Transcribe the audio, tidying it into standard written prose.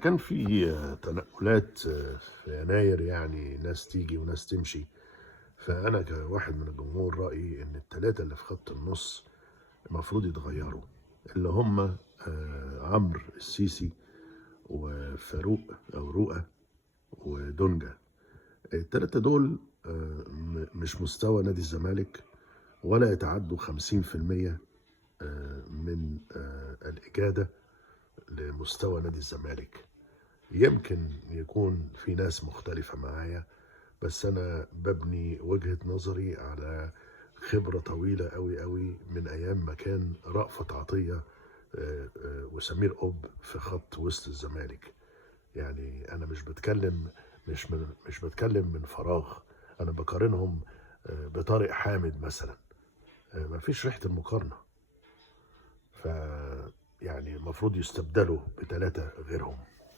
كان في تنقلات في يناير، يعني ناس تيجي وناس تمشي. فأنا كواحد من الجمهور رأيي إن التلاتة اللي في خط النص المفروض يتغيروا، اللي هم عمرو السيسي وفاروق أو رؤى ودونجا. التلاتة دول مش مستوى نادي الزمالك، ولا يتعدوا 50% من الإجادة لمستوى نادي الزمالك. يمكن يكون في ناس مختلفة معايا، بس أنا ببني وجهة نظري على خبرة طويلة قوي قوي من أيام ما كان رأفت عطية وسمير قطب في خط وسط الزمالك. يعني أنا مش بتكلم من فراغ. أنا بقارنهم بطارق حامد مثلا. مفيش ريحة المقارنة. ف يعني المفروض يستبدلوا بثلاثة غيرهم.